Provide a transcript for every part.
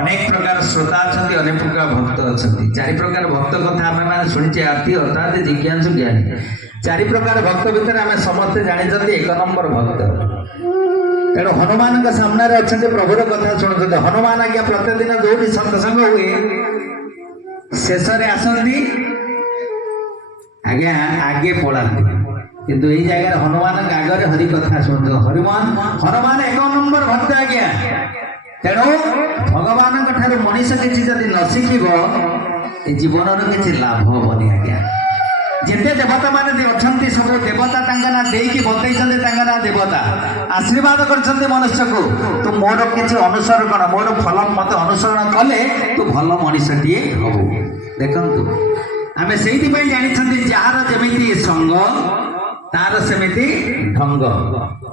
अनेक प्रकार श्रोता अच्छा अनेक प्रकार भक्त अच्छा चारि प्रकार भक्त कथा आम मैंने शुणिचे आरती अर्थात जिज्ञासु ज्ञानी चारि प्रकार भक्त भितर आम समस्ते जानी एक नंबर भक्त तेणु हनुमान सामने अच्छा प्रभुर कथा शुणुते हनुमान आज्ञा प्रतिदिन जो सत्संग हुए शेष आसती आज्ञा आगे पड़ाती किंतु ये जगह हनुमान आगे हरि कथा शुणु हनुमान एक नंबर भक्त आज्ञा तेणु भगवान मनीष किसी जदि न शिखब जीवन किसी लाभ हेनी आज्ञा जिते देवता मैंने अच्छा सब देवता ना देकी बतई ना देवता आशीर्वाद कर मनुष्य को तू मोर किसी अनुसरण मोर फल मत अनुसरण कले तू भल मनीषटीए हबू देखु आम से जानी जार जमी संग तार सेमती ढंग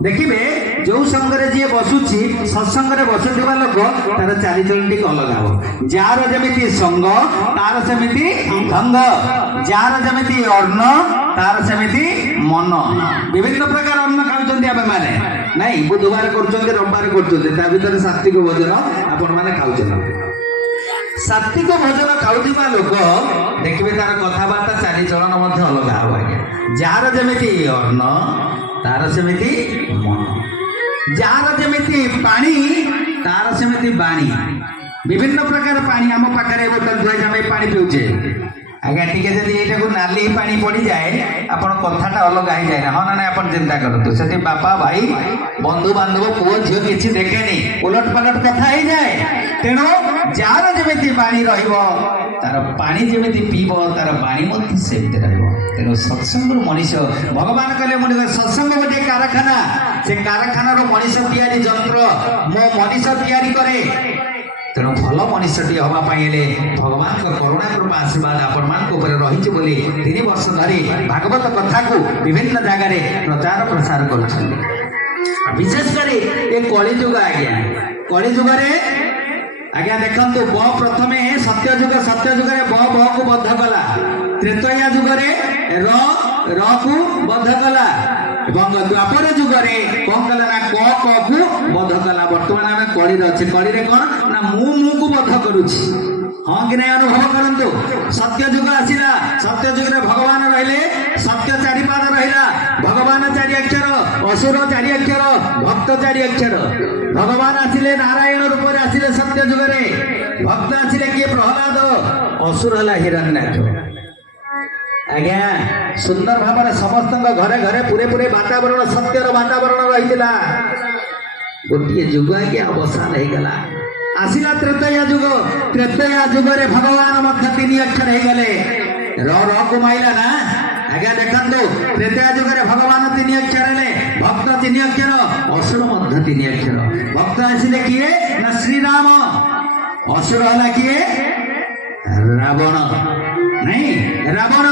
देखिए जो संगे जी बसुची सत्संग बसुवा लोक तार चारिचरण टी अलग हम जार जमी संग तार सेमती ढंग जार जमी अन्न तार सेमती मन विभिन्न प्रकार अन्न खाऊँ आम मैंने नाई बुधवार कर रविवार कर सात्विक भोजन आपण मैंने खाऊ सात्विक भोजन खाऊा लोक देखिए तार कथबार्ता चारिचरण अलग हम आज्ञा जार जमी अन्न तार सेमती मन जार जमी पानी तार सेमती बाणी विभिन्न प्रकार पानी आम पाखे बोतल धुआई पानी पीऊे आज्ञा टी ये नाली पानी पड़ जाए आपण कथाटा अलग हो जाए ना हाँ ना आप चिंता करूँ से बापा भाई बंधु बांधव पुओ झील किसी देखेनी उलट पलट कथा हो जाए तेणु जार जमी पानी तार पानी जमी पीब तार बाणी सेमती तेणु सत्संग मनीष भगवान कहले सत्संग गोटे कारखाना से कारखानार मनीष तैयारी जंत्र मो मनीष तैयारी करे तेणु भल मनीषटी हाँपाई भगवान करुणा कृपा आशीर्वाद आपण रही बोली 3 वर्ष धरी भागवत कथा को विभिन्न जगार प्रचार प्रसार कर विशेषकर ये कलिजुग आज्ञा कलिजुग आज्ञा देखु ब प्रथमे सत्यजुग ब को बद्ध कला त्रेतया जुगरे र को बद्ध कला द्वापर जुगरे कौन कला ना क को बद्ध कला बर्तमान आम कड़ी अच्छे कड़ी कौन ना मु को बद्ध करुच्ची हाँ कि नहीं अनुभव करंतु सत्य जुग आसिला सत्य जुग रे भगवान रहिले सत्य चारिपाद रहिला भगवान 4 अक्षर असुर 4 अक्षर भक्त 4 अक्षर भगवान आसिले नारायण रूप रे आसिले सत्य जुग रे भक्त आसिले किए प्रहलाद असुर हला हिरण्याक्ष आज्ञा सुंदर भाव समस्त घरे घरे पूरे पूरे वातावरण सत्यर वातावरण रही गोटे जुग आज्ञा अवसान हो गला आसिला त्रेतया जुगरे भगवान मध्य 3 अक्षर हो गले र को माइला ना आज्ञा देखु त्रेतया जुगरे भगवान 3 अक्षर हेले भक्त 3 अक्षर असुर मध्य 3 अक्षर भक्त आसिले किए ना श्रीराम असुर हला किए रावण नहीं रावण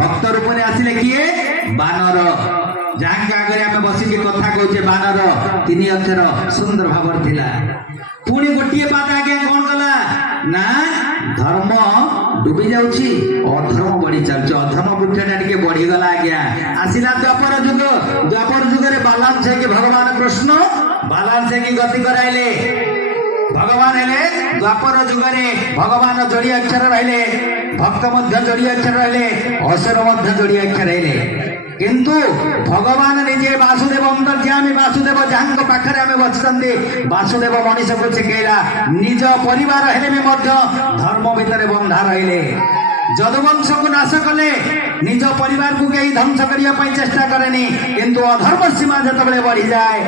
भक्त रूप में आसिले किए बानर जहाँ आगे आम बसिक कथा कहे बानर 3 अक्षर सुंदर भाव थिला पुणी गोटे पाद आज्ञा कौन कला ना धर्म डूबी जाऊँगी अधर्म बढ़ी चलुच अधर्म वृक्षटा टे बढ़ीगला आज्ञा आसिला द्वापर जुगे बालांस है भगवान कृष्ण बालांस है गति कराइले भगवान हेले द्वापर जुगरे भगवान जोड़ी अक्षर रहिले भक्त मध्य जोड़ी अक्षर रहिले असुर मध्य जोड़ी अक्षर रहिले किंतु भगवान निजे वासुदेव अंतर्यामी वासुदेव जहाँ पाखे आम बचते वासुदेव मनीष को शिखेला निज परिवार हेले भी धर्म भितर बंधा रहिले जदुवंश को नाश कले निज परिवार को कहीं ध्वंस करने चेष्टा करेनी किंतु अधर्म सीमा जो बढ़ी जाए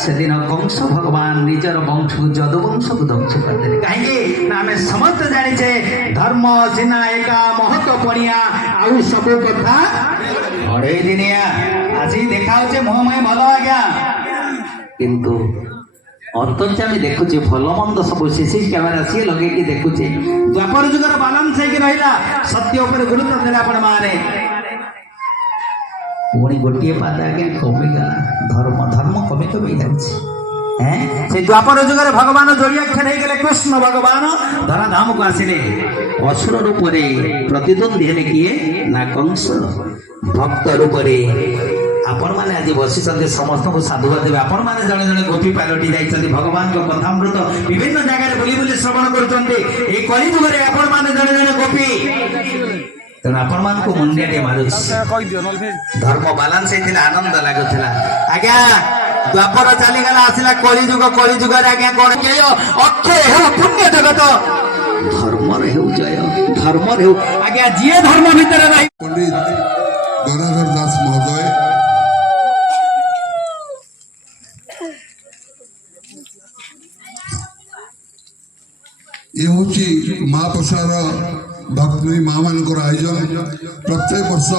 ସେଦିନ କଂସ ଭଗବାନ ନିଜର ବଂଶକୁ ଯଦୁବଂଶକୁ ଧ୍ୱଂସ କରିଦେଲେ। କାହିଁକି ନା ଆମେ ସମସ୍ତେ ଜାଣିଛେ ଧର୍ମ ସିନା ଏକା ମହତ ପଣିଆ ଆଉ ସବୁ କଥା ଅଢେଇ ଦିନିଆ। ଆଜି ଦେଖାଉଛି ମୁହଁ ଭଲ ଆଜ୍ଞା, କିନ୍ତୁ ଅନ୍ତର୍ଜ ଆମେ ଦେଖୁଛେ ଭଲ ମନ୍ଦ ସବୁ ସିସି କ୍ୟାମେରା ସିଏ ଲଗେଇକି ଦେଖୁଛେ। ଦ୍ୱାପର ଯୁଗର ବାଲାନ୍ସ ହେଇକି ରହିଲା, ସତ୍ୟ ଉପରେ ଗୁରୁତ୍ୱ ଦେଲେ ଆପଣ ମାନେ ପୁଣି ଗୋଟିଏ ପାଦ ଆଜ୍ଞା କମିଗଲା। ଧର୍ମ କମି କମି ଯାଉଛି। ସେ ଦ୍ୱାପର ଯୁଗରେ ଭଗବାନ ଯୋଡ଼ିଆକ୍ଷର ହେଇଗଲେ କୃଷ୍ଣ ଭଗବାନ ଧରାଧାମକୁ ଆସିଲେ। ଅସୁର ରୂପରେ ପ୍ରତିଦ୍ୱନ୍ଦ୍ୱୀ ହେଲେ କିଏ ନା କଂସ। ଭକ୍ତ ରୂପରେ ଆପଣମାନେ ଆଜି ବସିଛନ୍ତି, ସମସ୍ତଙ୍କୁ ସାଧୁବାଦ ଦେବେ। ଆପଣମାନେ ଜଣେ ଜଣେ ଗୋପୀ ପାଲଟି ଯାଇଛନ୍ତି, ଭଗବାନଙ୍କ କଥାମୃତ ବିଭିନ୍ନ ଜାଗାରେ ବୁଲି ବୁଲି ଶ୍ରବଣ କରୁଛନ୍ତି। ଏଇ କଳିଯୁଗରେ ଆପଣମାନେ ଜଣେ ଜଣେ ଗୋପୀ, ତେଣୁ ଆପଣମାନଙ୍କୁ ମୁଣ୍ଡିଆଟିଏ ମାରୁଛି। ଧର୍ମ ବାଲାନ୍ସ ହେଇଥିଲା, ଆନନ୍ଦ ଲାଗୁଥିଲା। ଆଜ୍ଞା ଦ୍ୱାପର ଚାଲିଗଲା, ଆସିଲା କଳିଯୁଗ। କଳିଯୁଗରେ ଆଜ୍ଞା କଣ ଅକ୍ଷୟ ହେଉ ପୁଣ୍ୟ ଜଗତ, ଧର୍ମର ହେଉ ଜୟ, ଧର୍ମର ହେଉ ଆଜ୍ଞା ଯିଏ ଧର୍ମ ଭିତରେ ରହି। ପଣ୍ଡିତ ଗଦାଧର ଦାସ ମହୋଦୟ, ଇଏ ହେଉଛି ମହାପ୍ରସାଦର ଭକ୍ତି ମା ମାନଙ୍କର ଆୟୋଜନ। ପ୍ରତ୍ୟେକ ବର୍ଷ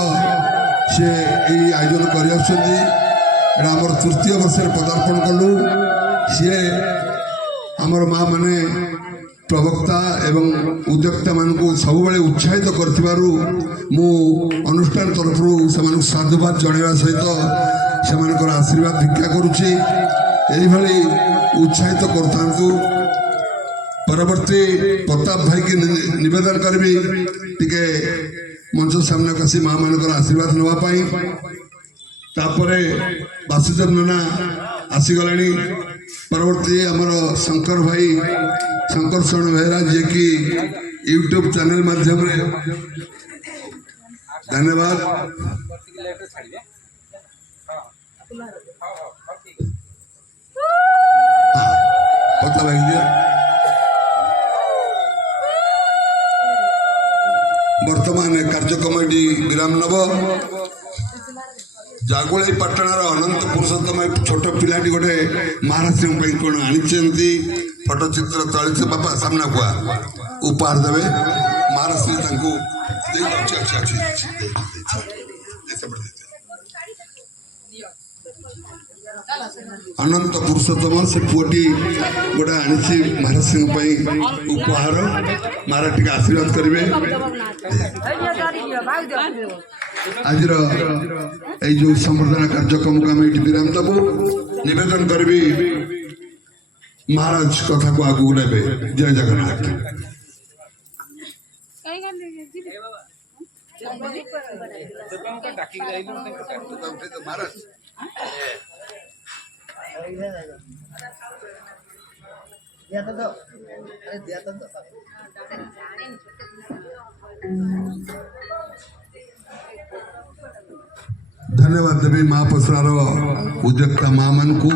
ସେ ଏହି ଆୟୋଜନ କରିଆସୁଛନ୍ତି। ଏଇଟା ଆମର ତୃତୀୟ ବର୍ଷରେ ପଦାର୍ପଣ କଲୁ। ସିଏ ଆମର ମା ମାନେ ପ୍ରବକ୍ତା ଏବଂ ଉଦ୍ୟୋକ୍ତା ମାନଙ୍କୁ ସବୁବେଳେ ଉତ୍ସାହିତ କରିଥିବାରୁ ମୁଁ ଅନୁଷ୍ଠାନ ତରଫରୁ ସେମାନଙ୍କୁ ସାଧୁବାଦ ଜଣାଇବା ସହିତ ସେମାନଙ୍କର ଆଶୀର୍ବାଦ ଭିକ୍ଷା କରୁଛି। ଏଇଭଳି ଉତ୍ସାହିତ କରୁଥାନ୍ତୁ। ପରବର୍ତ୍ତୀ ପ୍ରତାପ ଭାଇକି ନିବେଦନ କରିବି ଟିକେ ମଞ୍ଚ ସାମ୍ନାକୁ ଆସି ମା ମାନଙ୍କର ଆଶୀର୍ବାଦ ନେବା ପାଇଁ। ତାପରେ ବାସୁଦେବ ନନା ଆସିଗଲାଣି। ପରବର୍ତ୍ତୀ ଆମର ଶଙ୍କର ଭାଇ, ଶଙ୍କର ଶରଣ ବେହେରା, ଯିଏକି ୟୁଟ୍ୟୁବ ଚ୍ୟାନେଲ ମାଧ୍ୟମରେ ଧନ୍ୟବାଦ। ପ୍ରତାପ ଭାଇ ବର୍ତ୍ତମାନ କାର୍ଯ୍ୟକ୍ରମ ଏଠି ବିରାମ ନେବ। ଜାଗୁଳେଇ ପାଟଣାର ଅନନ୍ତ ପୁରୁଷୋତ୍ତମ ଛୋଟ ପିଲାଟି ଗୋଟେ ମହାରାଷ୍ଟ୍ରଙ୍କ ପାଇଁ କଣ ଆଣିଛନ୍ତି, ଫଟୋଚିତ୍ର ଚଳିତ ବାପା ସାମ୍ନା କୁଆ ଉପହାର ଦେବେ। ମହାରାଷ୍ଟ୍ର ତାଙ୍କୁ ଅନନ୍ତ ପୁରୁଷୋତ୍ତମ ସେ ପୁଅଟି ଗୋଟେ ଆଣିଛି ମହାରାଷ୍ଟ୍ରଙ୍କ ପାଇଁ ଉପହାର। ମହାରାଜ ଟିକେ ଆଶୀର୍ବାଦ କରିବେ। ଆଜିର ଏଇ ଯୋଉ ସମ୍ବର୍ଦ୍ଧନା କାର୍ଯ୍ୟକ୍ରମକୁ ଆମେ ଏଠି ବିରାମ ଦେବୁ। ନିବେଦନ କରିବି ମହାରାଜ କଥାକୁ ଆଗକୁ ନେବେ। ଜୟ ଜଗନ୍ନାଥ। धन्यवाद देवी महाप्रसार उद्योक्ता माँ मान को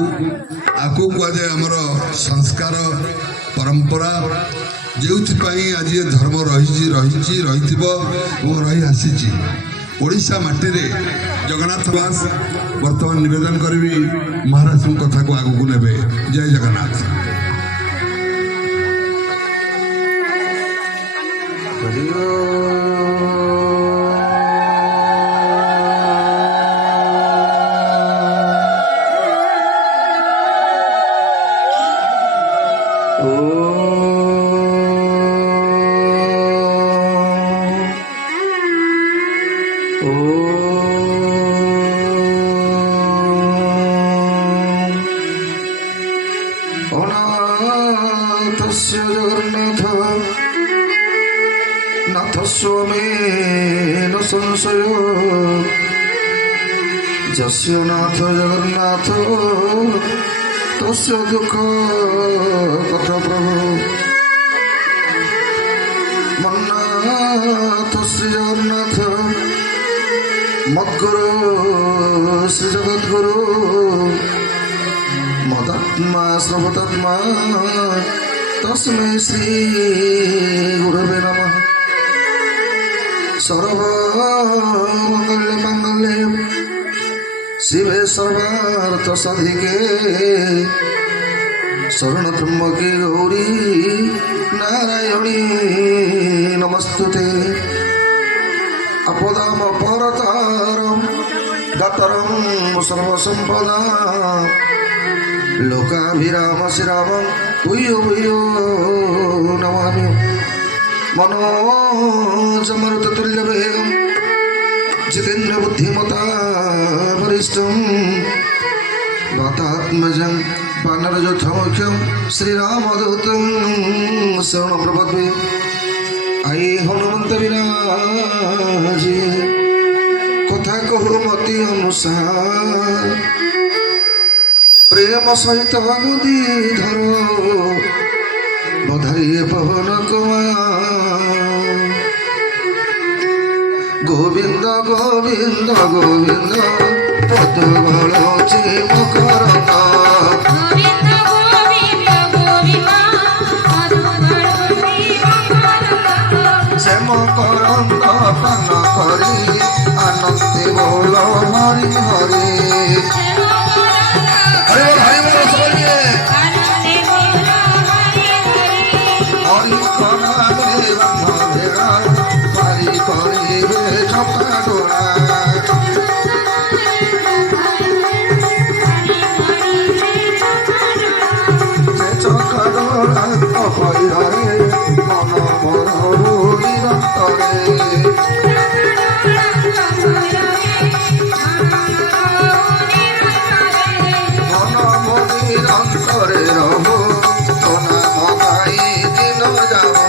आकु कहुए आमर संस्कार परंपरा जो आज ये धर्म रही रही आसी ओडिशा माटी रे जगन्नाथ दास वर्तमान निवेदन करी महाराज कथा को आगू नेबे। जय जगन्नाथ। जस्य नाथ जगन्नाथ तस्य दुख कथा प्रभु मन्नाथ श्री जगन्नाथ मद्गुरु श्री जगद्गुरु मदात्मा सर्वदात्मा तस्मै श्री गुरवे नमः। सर्वमंगल मंगले शिवे सर्वार्थ साधिके शरण त्र्यंबके गौरी नारायणी नमस्तुते अपदाम परतारम दातरम सर्वसंपदा लोकाभिराम श्रीराम भूयो भूयो नमामि मनोजमरुततुल्य वेगम जितेन्द्र बुद्धिमता वरिष्ठम वातात्मजं वानरयोद्धमुख्यं श्रीरामदूतं शरणं प्रपद्ये आई हनुमंत विराजे कथा कहु मति अनुसार प्रेम सहित गदी धर बधाई पवन कुमार गोविंद गोविंद गोविंद पदगल मकरत गोविंद गोविंद गोविंद श्याम करंद पान करी आनंदे बोल हरि हरि हरि हरि बोल सबके हरि कनाले बंधेरा पारी करिबे छपा डोरा चकडोरा कपैरे मन मोर निरंतरे मन मोर निरंतरे रहो तोना मगाई दिन जाओ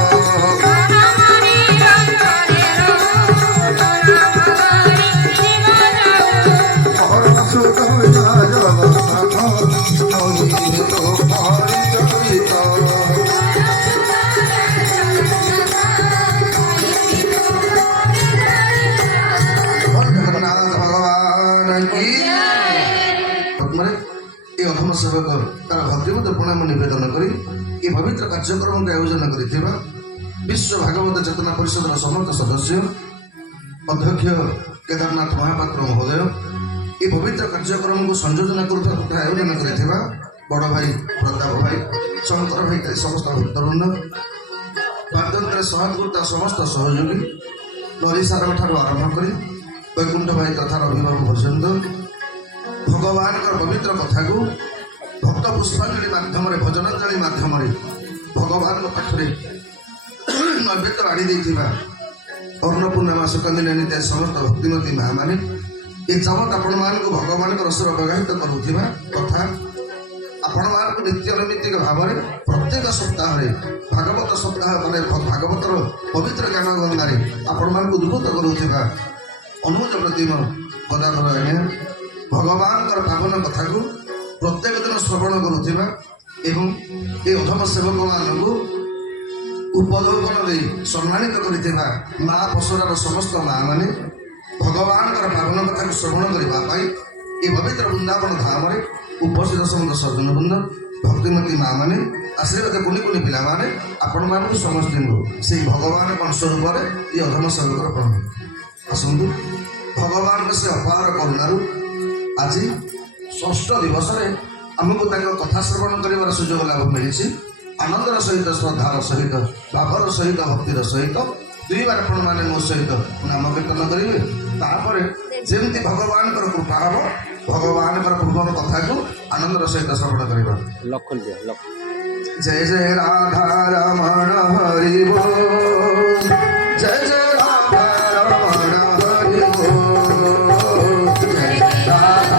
सेवक तार भक्तिमत प्रणाम निवेदन करी ये पवित्र कार्यक्रम के आयोजन करिथिबा विश्व भागवत चेतना परिषद समस्त सदस्य अध्यक्ष केदारनाथ महापात्र महोदय ये पवित्र कार्यक्रम को संयोजन तथा आयोजन करिथिबा बड़ भाई प्रताप भाई शंकर भाई समस्त भक्तवृंद वाद्यंत्र सहायता समस्त सहयोगी नरीसार ठार आरंभ करी वैकुंठ भाई तथा रविबाबू पर्यंत भगवान पवित्र कथा को भक्त पुष्पांजलि माध्यम भजनांजलि माध्यम भगवान पाखे नैवेद्य आनी देता अन्नपूर्णा सुकन्दिनी नित्य समस्त भक्तिमती माँ मैंने ये जमत आपण मान भगवान रसर प्रवाहित करुवा कथा आपण मान नित्य नैमित्तिक भाव में प्रत्येक सप्ताह भागवत सप्ताह मैंने भागवतर पवित्र ज्ञान गंगार आपण मान उद्भूत करुवा अनुज प्रतिम गदाधर आज्ञा भगवान पावन कथा को प्रत्येक दिन श्रवण करुवा एवं ये अधम सेवक मानू उपलोकन दे सम्मानित करथिबा माँ पसरार समस्त माँ माने भगवान पावन कथा को श्रवण करने ये पवित्र वृंदावन धाम में उपस्थित समस्त सज्जन वृंद भक्तिमती माँ मैंने आशीर्वाद कुनि कुनि पिला माने आपण मानू समस्त से भगवान अंश रूप ये अधम सेवक प्रणाम आसतु भगवान से अपार करुणार आज षष्ठ दिवस आमको कथा श्रवण कर सुजोग लाभ मिली आनंदर सहित श्रद्धार सहित भावर सहित भक्तिर सहित दुई बार आपण मैंने मो सहित नाम कीर्तन करेंगे तापर जमी भगवान कृपा हम भगवान पूर्व कथा को आनंदर सहित श्रवण करवा जय जय राधा रमण हरि बोल जय जय राधा रमण हरि बोल जय राधा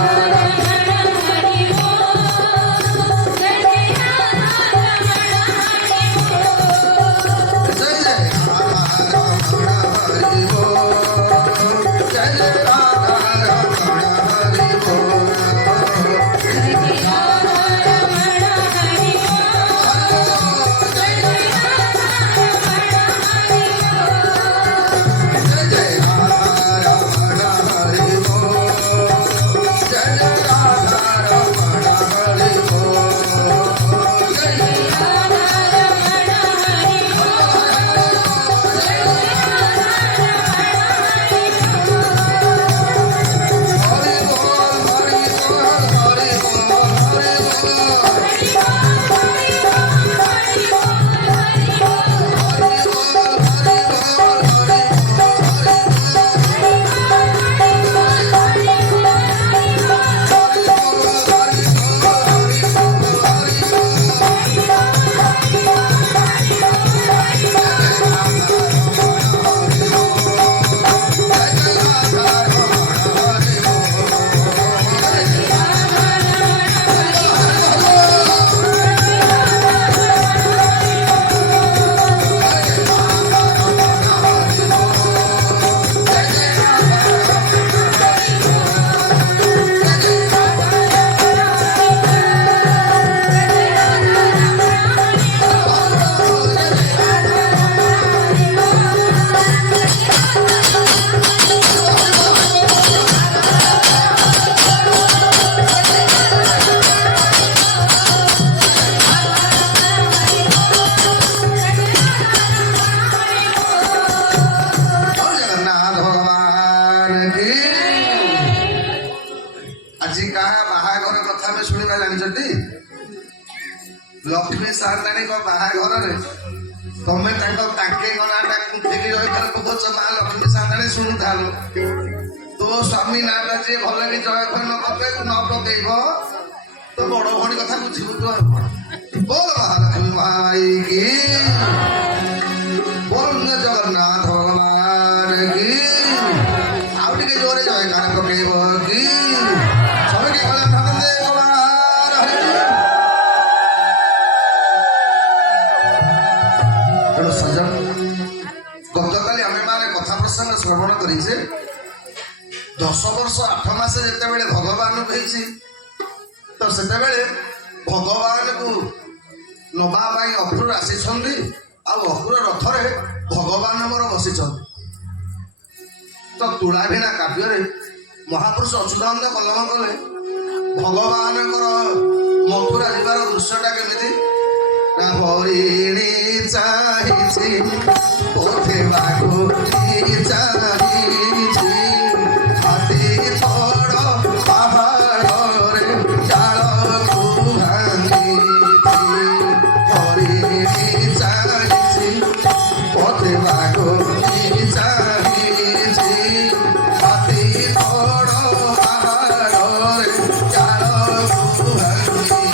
ଆଜି କାହା ବାହାଘର କଥା ଆମେ ଶୁଣିବା ଜାଣିଛନ୍ତି? ଲକ୍ଷ୍ମୀ ସାନ୍ତାଣୀଙ୍କ ବାହାଘରରେ ତମେ ତାଙ୍କେ ଗଣାଟା କୁଣ୍ଠିକି ରହିବାର କହୁଛ ମା ଲକ୍ଷ୍ମୀ ସାନ୍ତାଣୀ ଶୁଣୁଥାଲ। ତୋ ସ୍ୱାମୀ ନାଁଟା ଯିଏ ଭଲ କି ଜୟ ନ ପକେଇବ ତ ବଡ ଭଉଣୀ କଥା ବୁଝିବୁ ତୁ ଆଉ କଣ? ବୋଲ ମହାଲକ୍ଷ୍ମୀ ମାଇ କି, ବୋଲ ଜଗନ୍ନାଥ ଭଗବାନ କି, ଆଉ ଟିକେ ଜୋରେ ଜୟକାର ପକେଇବ କି ସବେ କି ତେଣୁ ସଜନ ଗତକାଲି ଆମେ ମାନେ କଥା ପ୍ରସଙ୍ଗ ଶ୍ରବଣ କରିଛେ 10 ବର୍ଷ 8 ମାସ ଯେତେବେଳେ ଭଗବାନଙ୍କୁ ହେଇଛି ତ ସେତେବେଳେ ଭଗବାନଙ୍କୁ ନବା ପାଇଁ ଅକ୍ରୁର ଆସିଛନ୍ତି ଆଉ ଅକ୍ରୁର ରଥରେ ଭଗବାନ ଆମର ବସିଛନ୍ତି। ତ ତୁଳାଭିନା କାବ୍ୟରେ ମହାପୁରୁଷ ଅଚ୍ୟୁତାନନ୍ଦ କଲମ କଲେ ଭଗବାନଙ୍କର ମଥୁରା ଯିବାର ଦୃଶ୍ୟଟା କେମିତି ନା ହରିଣୀ ଚାହିଁଛି ପୋଥେବାକୁ ଚାହିଁଛି ହାତୀ ଥୋଡ଼ ପାହାଡ଼ରେ ଚାଳକୁ ଭାଙ୍ଗିଛି ହରିଣୀ ଚାହିଁଛି ପୋଥେବାକୁ ଚାହିଁଛି ହାତୀ ଥୋଡ଼ ପାହାଡ଼ରେ ଚାଳକୁ ଭାଙ୍ଗିଛି।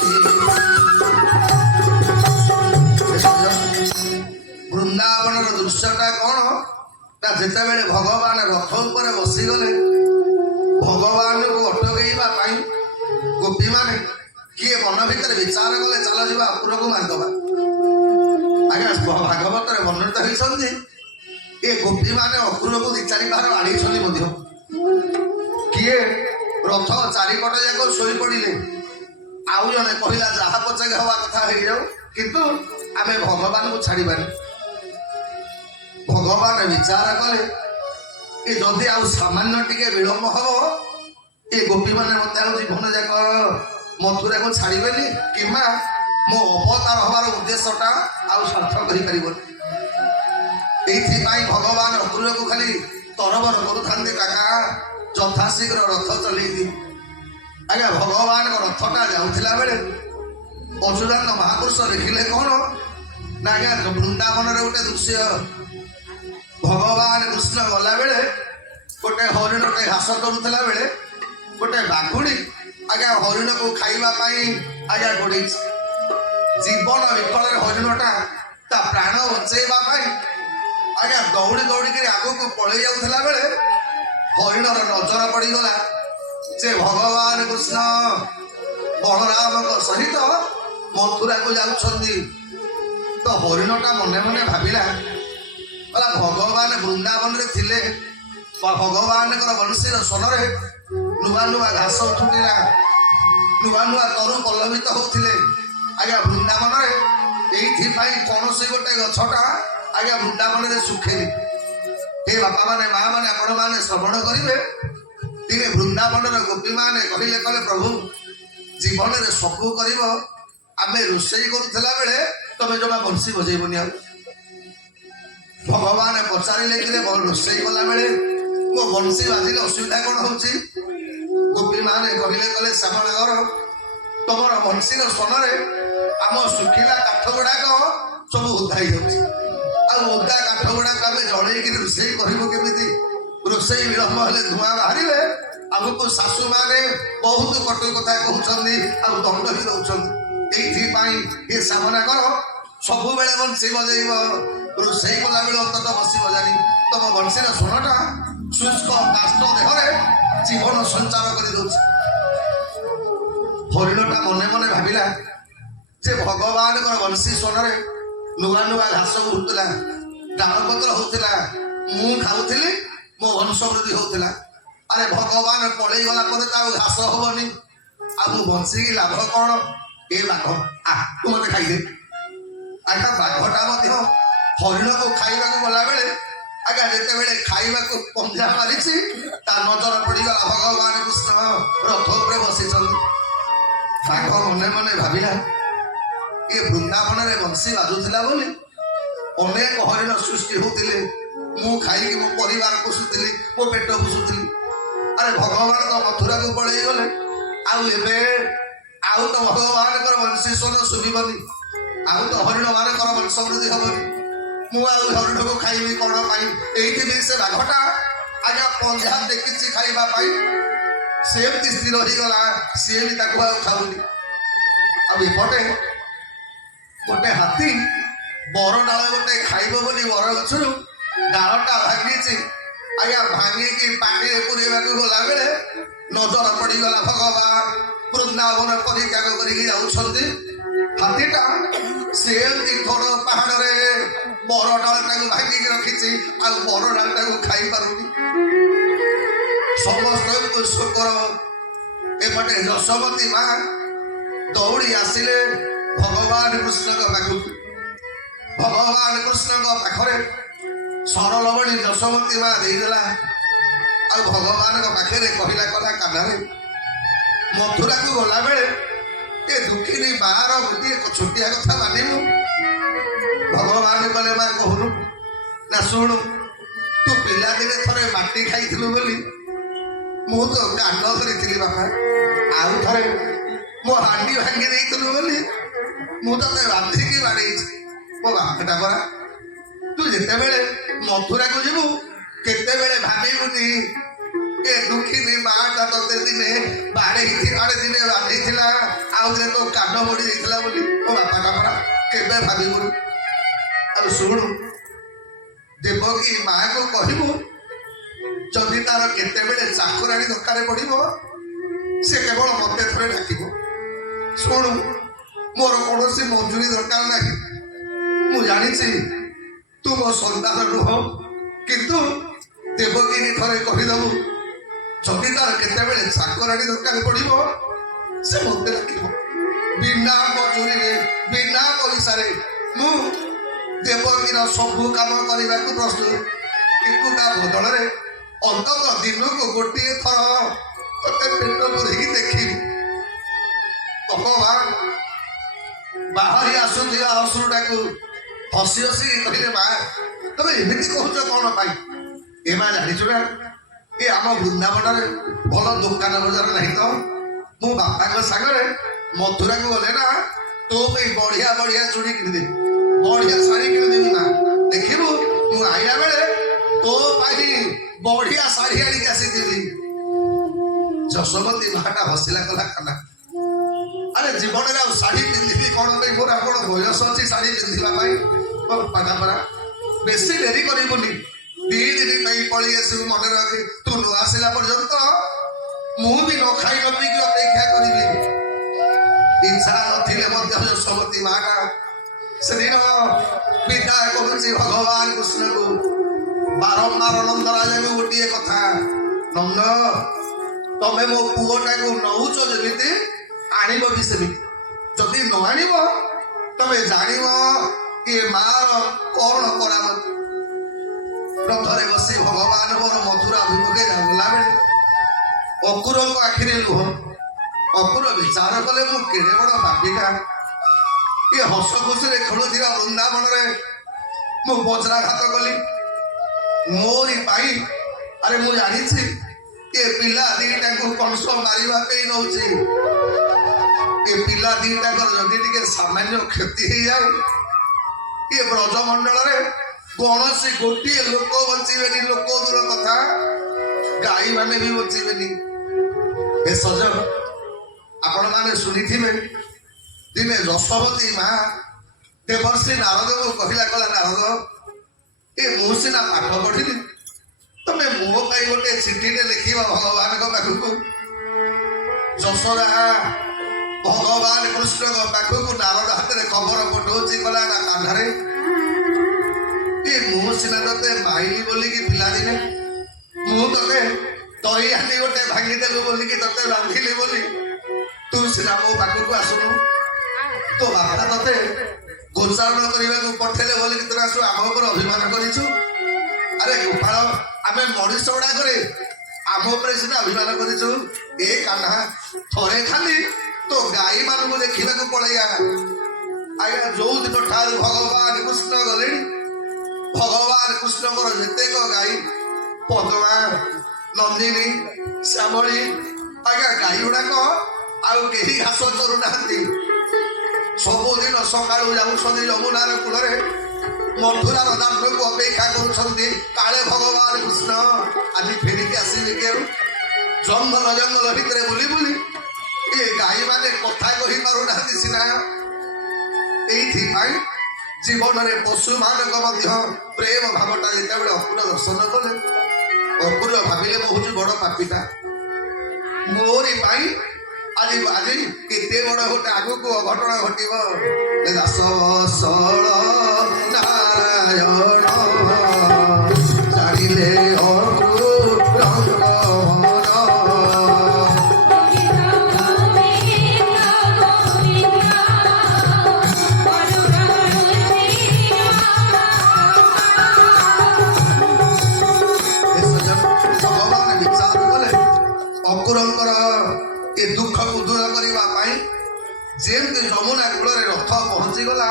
ବୃନ୍ଦାବନର ଦୃଶ୍ୟଟା କଣ ନା ଯେତେବେଳେ ଭଗବାନ ରଥ ଉପରେ ବସିଗଲେ ଭଗବାନଙ୍କୁ ଅଟକେଇବା ପାଇଁ ଗୋପୀମାନେ କିଏ ମନ ଭିତରେ ବିଚାର କଲେ ଚାଲ ଯିବା ଅପୁରକୁ ମାରିଦବା। ଆଜ୍ଞା ଭାଗବତରେ ବର୍ଣ୍ଣିତ ହେଇଛନ୍ତି ଏ ଗୋପୀମାନେ ଅପୁରକୁ 2-4 ବାର ଆଣିଛନ୍ତି ମଧ୍ୟ। କିଏ ରଥ ଚାରିପଟ ଯାକ ଶୋଇପଡ଼ିଲେ, ଆଉ ଜଣେ କହିଲା ଯାହା ପଛକେ ହବା କଥା ହେଇଯାଉ କିନ୍ତୁ ଆମେ ଭଗବାନଙ୍କୁ ଛାଡ଼ିବାନି। ଭଗବାନ ବିଚାର କଲେ ଏ ଯଦି ଆଉ ସାମାନ୍ୟ ଟିକେ ବିଳମ୍ବ ହବ ଏ ଗୋପୀମାନେ ମତେ ଆଉ ଜୀବନ ଯାକ ମଥୁରାକୁ ଛାଡ଼ିବେନି କିମ୍ବା ମୋ ଅବତାର ହବାର ଉଦ୍ଦେଶ୍ୟଟା ଆଉ ସାର୍ଥକ କରିପାରିବନି। ଏଇଥିପାଇଁ ଭଗବାନ ଅକ୍ରୁରକୁ ଖାଲି ତରବର କରୁଥାନ୍ତି କାକା ଯଥାଶୀଘ୍ର ରଥ ଚଲେଇ ଦିଅ। ଆଜ୍ଞା ଭଗବାନଙ୍କ ରଥଟା ଯାଉଥିଲା ବେଳେ ଅଚ୍ୟୁତାନନ୍ଦ ମହାପୁରୁଷ ଦେଖିଲେ କଣ ନା ଆଜ୍ଞା ବୃନ୍ଦାବନରେ ଗୋଟେ ଦୃଶ୍ୟ ଭଗବାନ କୃଷ୍ଣ ଗଲାବେଳେ ଗୋଟେ ହରିଣଟେ ଘାସ କରୁଥିଲା ବେଳେ ଗୋଟେ ବାଘୁଣୀ ଆଜ୍ଞା ହରିଣକୁ ଖାଇବା ପାଇଁ ଆଜ୍ଞା ଗୋଡ଼େଇଛି। ଜୀବନ ବିକଳରେ ହରିଣଟା ତା ପ୍ରାଣ ବଞ୍ଚେଇବା ପାଇଁ ଆଜ୍ଞା ଦୌଡ଼ି ଦୌଡ଼ିକିରି ଆଗକୁ ପଳେଇ ଯାଉଥିଲା ବେଳେ ହରିଣର ନଜର ପଡ଼ିଗଲା ଯେ ଭଗବାନ କୃଷ୍ଣ ବଳରାମଙ୍କ ସହିତ ମଥୁରାକୁ ଯାଉଛନ୍ତି। ତ ହରିଣଟା ମନେ ମନେ ଭାବିଲା ଭଗବାନ ବୃନ୍ଦାବନରେ ଥିଲେ ଭଗବାନଙ୍କର ବଂଶୀର ସ୍ୱରରେ ନୂଆ ନୂଆ ଘାସ ଉଠୁଥିଲା, ନୂଆ ନୂଆ ତରୁ ପଲ୍ଲବିତ ହଉଥିଲେ ଆଜ୍ଞା ବୃନ୍ଦାବନରେ। ଏଇଥିପାଇଁ କୌଣସି ଗୋଟେ ଗଛଟା ଆଜ୍ଞା ବୃନ୍ଦାବନରେ ଶୁଖେନି। ହେ ବାପା ମାନେ ମା ମାନେ ଆପଣମାନେ ଶ୍ରବଣ କରିବେ ଦିନେ ବୃନ୍ଦାବନର ଗୋପୀମାନେ କହିଲେ ପ୍ରଭୁ ଜୀବନରେ ସବୁ କରିବ, ଆମେ ରୋଷେଇ କରୁଥିଲା ବେଳେ ତମେ ଜମା ବଂଶୀ ବଜେଇବନି। ଆଉ ଭଗବାନ ପଚାରିଲେ କି ରୋଷେଇ କଲା ବେଳେ ମୋ ବଂଶୀ ବାଜିଲେ ଅସୁବିଧା କଣ ହଉଛି? ଗୋପୀମାନେ କହିଲେ ଶ୍ୟାମନଗର ତମର ବଂଶୀର ସ୍ୱନରେ ଆମ ଶୁଖିଲା କାଠ ଗୁଡାକ ସବୁ ଓଦା ହେଇଯାଉଛି, ଆଉ ଓଦା କାଠ ଗୁଡାକ ଆମେ ଜଳେଇକି ରୋଷେଇ କରିବୁ କେମିତି? ରୋଷେଇ ବିଳମ୍ବ ହେଲେ ଧୂଆଁ ବାହାରିଲେ ଆମକୁ ଶାଶୁମାନେ ବହୁତ କଟୁ କଥା କହୁଛନ୍ତି ଆଉ ଦଣ୍ଡ ବି ଦଉଛନ୍ତି। ଏଇଥିପାଇଁ ଏ ଶ୍ୟାମନଗର ସବୁବେଳେ ବଂଶୀ ବଜେଇବ, ରୋଷେଇ କଲାବେଳେ ଅନ୍ତତଃ ବସି ବଜାନି। ତମ ବଂଶୀର ସ୍ୱରଟା ଶୁଷ୍କ କାଷ୍ଠ ଦେହରେ ଜୀବନ ସଞ୍ଚାର କରିଦଉଛି। ହରିଣଟା ମନେ ମନେ ଭାବିଲା ଯେ ଭଗବାନଙ୍କର ବଂଶୀ ସ୍ୱରରେ ନୂଆ ନୂଆ ଘାସ ଉଠୁଥିଲା, ଡାଳପତ୍ର ହଉଥିଲା, ମୁଁ ଖାଉଥିଲି, ମୋ ବଂଶ ବୃଦ୍ଧି ହଉଥିଲା। ଆରେ ଭଗବାନ ପଳେଇ ଗଲା ପରେ ତ ଆଉ ଘାସ ହବନି, ଆଉ ମୁଁ ବଂଶୀକି ଲାଭ କଣ? ଏ ବାଘ ତୁ ମତେ ଖାଇଦେ। ଆଜ୍ଞା ବାଘଟା ମଧ୍ୟ ହରିଣକୁ ଖାଇବାକୁ ଗଲାବେଳେ ଆଜ୍ଞା ଯେତେବେଳେ ଖାଇବାକୁ ପଞ୍ଝା ମାରିଛି ତା ନଜର ପଡ଼ିଗଲା ଭଗବାନ କୃଷ୍ଣ ରଥ ଉପରେ ବସିଛନ୍ତି। ବାଘ ମନେ ମନେ ଭାବିଲା ଏ ବୃନ୍ଦାବନରେ ବଂଶୀ ବାଜୁଥିଲା ବୋଲି ଅନେକ ହରିଣ ସୃଷ୍ଟି ହଉଥିଲେ, ମୁଁ ଖାଇକି ମୋ ପରିବାର ପୋଷୁଥିଲି, ମୋ ପେଟ ପୋଷୁଥିଲି। ଆରେ ଭଗବାନ ତ ମଥୁରାକୁ ପଳେଇ ଗଲେ, ଆଉ ଏବେ ଆଉ ତ ଭଗବାନଙ୍କର ବଂଶୀସ୍ୱର ଶୁଭିବନି, ଆଉ ତ ହରିଣ ମାନଙ୍କର ବଂଶ ବୃଦ୍ଧି ହବନି। ମୁଁ ଆଉ ହରିଣକୁ ଖାଇବି କଣ ପାଇଁ? ଏଇଥିପାଇଁ ସେ ବାଘଟା ଆଜ୍ଞା ପଞ୍ଜାବ ଦେଖିଛି ଖାଇବା ପାଇଁ, ସେମିତି ସ୍ଥିର ହେଇଗଲା, ସିଏ ବି ତାକୁ ଆଉ ଖାଉନି। ଆଉ ଏପଟେ ଗୋଟେ ହାତୀ ବର ଡାଳ ଗୋଟେ ଖାଇବ ବୋଲି ବର ଗଛରୁ ଡାଳଟା ଭାଙ୍ଗିଛି, ଆଜ୍ଞା ଭାଙ୍ଗିକି ପାଣିରେ ପୁରେଇବାକୁ ଗଲା ବେଳେ ନଜର ପଡ଼ିଗଲା ଭଗବାନ ବୃନ୍ଦାବନ ପରିତ୍ୟାଗ କରିକି ଯାଉଛନ୍ତି। ହାତୀଟା ସେମିତି ଘୋଡ଼ ପାହାଡ଼ରେ ବର ଡାଳଟାକୁ ଭାଙ୍ଗିକି ରଖିଛି, ଆଉ ବର ଡାଳଟାକୁ ଖାଇପାରୁନି। ସମସ୍ତଙ୍କୁ ଶୋକର। ଏପଟେ ଯଶୋମତୀ ମା ଦୌଡ଼ି ଆସିଲେ ଭଗବାନ କୃଷ୍ଣଙ୍କ ପାଖକୁ। ଭଗବାନ କୃଷ୍ଣଙ୍କ ପାଖରେ ସରଳମଣି ଯଶୋମତୀ ମା ଦେଇଦେଲା, ଆଉ ଭଗବାନଙ୍କ ପାଖରେ କହିଲା କଲା କାନରେ ମଥୁରାକୁ ଗଲାବେଳେ ଏ ଦୁଃଖିନୀ ମାର ଗୋଟିଏ ଛୋଟିଆ କଥା ମାନିବୁ। ଭଗବାନ କଲେ ମା କହୁନୁ ନା ଶୁଣୁ, ତୁ ପିଲାଦିନେ ଥରେ ମାଟି ଖାଇଥିଲୁ ବୋଲି ମୁଁ ତ କାନ ଧରିଥିଲି ବାପା, ଆଉ ଥରେ ମୋ ହାଣ୍ଡି ଭାଙ୍ଗି ଦେଇଥିଲୁ ବୋଲି ମୁଁ ତତେ ବାନ୍ଧିକି ବାଡ଼େଇଛି। ମୋ ବାପଟା ପରା, ତୁ ଯେତେବେଳେ ମଥୁରାକୁ ଯିବୁ କେତେବେଳେ ଭାବିବୁନି ଏ ଦୁଃଖିନୀ ମାଟା ତତେ ଦିନେ ଦିନେ ବାନ୍ଧିଥିଲା, ଆଉ ଦିନେ ତୋ କାନ ମୋଡ଼ି ଦେଇଥିଲା ବୋଲି। ମୋ ବାପାଟା ପରା, କେବେ ଭାବିବୁନି। ଆଉ ଶୁଣୁ, ଦେବକୀ ମାଆକୁ କହିବୁ ଯଦି ତାର କେତେବେଳେ ଚାକରାଣୀ ଦରକାର ପଡ଼ିବ ସେ କେବଳ ମତେ ଥରେ ଡାକିବ। ଶୁଣୁ, ମୋର କୌଣସି ମଜୁରୀ ଦରକାର ନାହିଁ। ମୁଁ ଜାଣିଛି ତୁ ମୋ ସନ୍ତାନ ନୁହ, କିନ୍ତୁ ଦେବକୀକି ଥରେ କହିଦବୁ ଯଦି ତାର କେତେବେଳେ ଚାକରାଣୀ ଦରକାର ପଡ଼ିବ ସେ ମତେ ଡାକିବ। ବିନା ମଜୁରୀରେ ବିନା ପଇସାରେ ମୁଁ ଦେବକୀର ସବୁ କାମ କରିବାକୁ ପ୍ରସ୍ତୁତ, କିନ୍ତୁ ତା ବଦଳରେ ଅନ୍ତତଃ ଦିନକୁ ଗୋଟିଏ ଥର ତତେ ପେଟ ପୁରେଇକି ଦେଖିବି। ଭଗବାନ ବାହାରି ଆସୁଥିବା ଅସୁରଟାକୁ ହସି ହସି କହିଲେ ମା ତମେ ଏମିତି କହୁଛ କଣ ପାଇଁ? ଏ ମା ଜାଣିଛୁ ନା, ଏ ଆମ ବୃନ୍ଦାବନରେ ଭଲ ଦୋକାନ ବଜାର ନାହିଁ ତ। ମୁଁ ବାପାଙ୍କ ସାଙ୍ଗରେ ମଥୁରାକୁ ଗଲେ ନା ତୋ ପାଇଁ ବଢିଆ ବଢିଆ ଚୁଡ଼ି କିଣିଦେବି, ବଢିଆ ଶାଢୀ କିଣିଦେବି। ନା ଦେଖିବୁ ମୁଁ ଆଇଲା ବେଳେ ତୋ ପାଇଁ ବଢିଆ ଶାଢୀ ଆଣିକି ଆସିଥିବି। ଯଶୋମତୀ ମାଟା ହସିଲା କଲା କାନା, ଆରେ ଜୀବନରେ ଆଉ ଶାଢୀ ପିନ୍ଧିବି କଣ ପାଇଁ? ମୋର ଆପଣ ବୟସ ଅଛି ଶାଢୀ ପିନ୍ଧିବା ପାଇଁ। ପରା ବେଶୀ ଡେରି କରିବୁନି, 2 ଦିନ ପାଇଁ ପଳେଇ ଆସିବୁ। ମନେ ରଖି, ତୁ ନ ଆସିଲା ପର୍ଯ୍ୟନ୍ତ ମୁଁ ବି ନ ଖାଇ ନ ପିଇକି ଅପେକ୍ଷା କରିବି। ଇଚ୍ଛା ନଥିଲେ ମଧ୍ୟ ଯଶୋମତୀ ମାଟା ସେଦିନ ବିଦା କରୁଛି ଭଗବାନ କୃଷ୍ଣକୁ। ବାରମ୍ବାର ନନ୍ଦରାଜାକୁ ଗୋଟିଏ କଥା, ନନ୍ଦ ତମେ ମୋ ପୁଅଟାକୁ ନଉଛ ଯେମିତି ଆଣିବ ବି ସେମିତି। ଯଦି ନ ଆଣିବ ତମେ ଜାଣିବ ଏ ମାର କଣ କରାମତି। ରଥରେ ବସି ଭଗବାନ ମୋର ମଥୁରା ଅଭିମୁଖେ ଗଲା ବେଳେ ଅକୁରଙ୍କ ଆଖିରେ ଲୁହ। ଅକୁର ବିଚାର କଲେ ମୁଁ କେଡ଼େ ବଡ଼ ପାପିଟା, ଏ ହସ ଖୁସିରେ ଖେଳୁଥିବା ବୃନ୍ଦାବନରେ ମୁଁ ବଜ୍ରାଘାତ କଲି ମୋରି ପାଇଁ। ଆରେ ମୁଁ ଜାଣିଛି ଏ ପିଲା ଦିଟାକୁ କଂସ ମାରିବା ପାଇଁ ନଉଛି। ଏ ପିଲା ଦିଟାଙ୍କର ଯଦି ଟିକେ ସାମାନ୍ୟ କ୍ଷତି ହେଇଯାଏ ଏ ବ୍ରଜମଣ୍ଡଳରେ କୌଣସି ଗୋଟିଏ ଲୋକ ବଞ୍ଚିବେନି। ଲୋକ ଦୂର କଥା, ଗାଈ ମାନେ ବି ବଞ୍ଚିବେନି। ଏ ସଜ ଆପଣମାନେ ଶୁଣିଥିବେ ଦିନେ ଯଶୋମତୀ ମା ଦେବର୍ଷି ନାରଦକୁ କହିଲା କଲା ନାରଦ, ଏ ମୁଁ ସିନା ପାଠ ପଢିନି, ତମେ ମୋ ପାଇଁ ଗୋଟେ ଚିଠିଟେ ଲେଖିବ ଭଗବାନଙ୍କ ପାଖକୁ। ଯଶୋଦା ଭଗବାନ କୃଷ୍ଣଙ୍କ ପାଖକୁ ନାରଦ ହାତରେ ଖବର ପଠଉଛି କଲା ନା କାନ୍ଧରେ, ଏ ମୁଁ ସିନା ତତେ ମାଇଲି ବୋଲିକି ପିଲାଦିନେ ମୁଁ ତତେ ଦହି ହାଣ୍ଡି ଗୋଟେ ଭାଙ୍ଗିଦେଲୁ ବୋଲିକି ତତେ ରାନ୍ଧିଲି ବୋଲି ତୁ ସିନା ମୋ ପାଖକୁ ଆସୁନୁ। ତୋ ବାପା ତତେ ଗୋଚାରଣ କରିବାକୁ ପଠେଇଲେ ବୋଲିକି ତୁ ଆସୁ ଆମ ଉପରେ ଅଭିମାନ କରିଛୁ। ଆରେ ଗୋପାଳ, ଆମେ ମଣିଷ ଗୁଡାକରେ ଆମ ଉପରେ ସିନା ଅଭିମାନ କରିଛୁ। ଏ କାହ୍ନା, ଥରେ ଖାଲି ତୋ ଗାଈ ମାନଙ୍କୁ ଦେଖିବାକୁ ପଳେଇବା। ଆଜ୍ଞା ଯୋଉ ଦିନ ଠାରୁ ଭଗବାନ କୃଷ୍ଣ ଗଲେଣି, ଭଗବାନ କୃଷ୍ଣଙ୍କର ଯେତେକ ଗାଈ ପଦମା, ନନ୍ଦିନୀ, ଶ୍ୟାମଳୀ, ଆଜ୍ଞା ଗାଈ ଗୁଡାକ ଆଉ କେହି ଘାସ ଚରୁନାହାନ୍ତି। ସବୁଦିନ ସକାଳୁ ଯାଉଛନ୍ତି ଯମୁନାର କୂଳରେ, ମଥୁରାର ଦାଣ୍ଡକୁ ଅପେକ୍ଷା କରୁଛନ୍ତି, କାଳେ ଭଗବାନ କୃଷ୍ଣ ଆଜି ଫେରିକି ଆସିବେ କେଉଁ। ଜଙ୍ଗଲ ଜଙ୍ଗଲ ଭିତରେ ବୁଲି ବୁଲି ଏ ଗାଈମାନେ କଥା କହିପାରୁନାହାନ୍ତି ସିନା। ଏଇଥିପାଇଁ ଜୀବନରେ ପଶୁମାନଙ୍କ ମଧ୍ୟ ପ୍ରେମ ଭାବଟା ଯେତେବେଳେ ଅକୁର ଦର୍ଶନ କଲେ, ଅକୁର ଭାବିଲେ ମୁଁ ହଉଛି ବଡ ପାପୀଟା, ମୋରି ପାଇଁ ଆଜି ଆଜି କେତେ ବଡ ଗୋଟେ ଆଗକୁ ଅଘଟଣ ଘଟିବ। ଦାସ ସଳ ନାରାୟଣ ଜାଣିଲେ ଅକୁରଙ୍କର ଏ ଦୁଃଖକୁ ଦୂର କରିବା ପାଇଁ ଯେମିତି ଯମୁନା କୂଳରେ ରଥ ପହଞ୍ଚିଗଲା,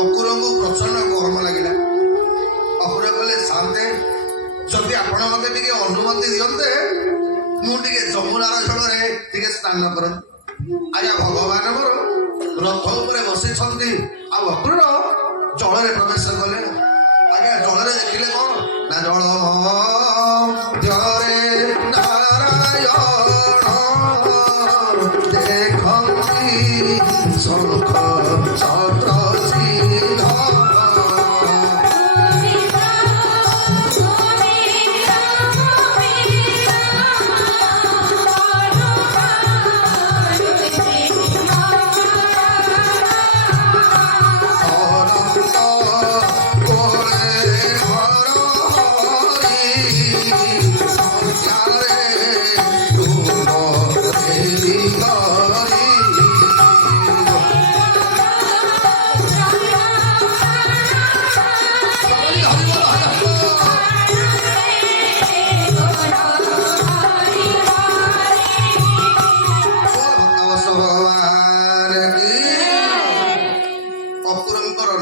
ଅକୁରଙ୍କୁ ପ୍ରଚଣ୍ଡ ଗରମ ଲାଗିଲା। ଅକୁର କହିଲେ ଶାନ୍ତେ, ଯଦି ଆପଣ ମତେ ଟିକେ ଅନୁମତି ଦିଅନ୍ତେ ମୁଁ ଟିକେ ଯମୁନାର ଜଳରେ ଟିକେ ସ୍ନାନ କରନ୍ତି। ଆଜ୍ଞା ଭଗବାନ ମୋର ରଥ ଉପରେ ବସିଛନ୍ତି, ଆଉ ଅକୁର ଜଳରେ ପ୍ରବେଶ କଲେ। ଆଜ୍ଞା ଜଳରେ ଦେଖିଲେ କଣ ନା ଜଳ ଜଳରେ ନାରାୟଣ ଦେଖନ୍ତି ଶଙ୍ଖ ଚକ୍ର ଚିହ୍ନ।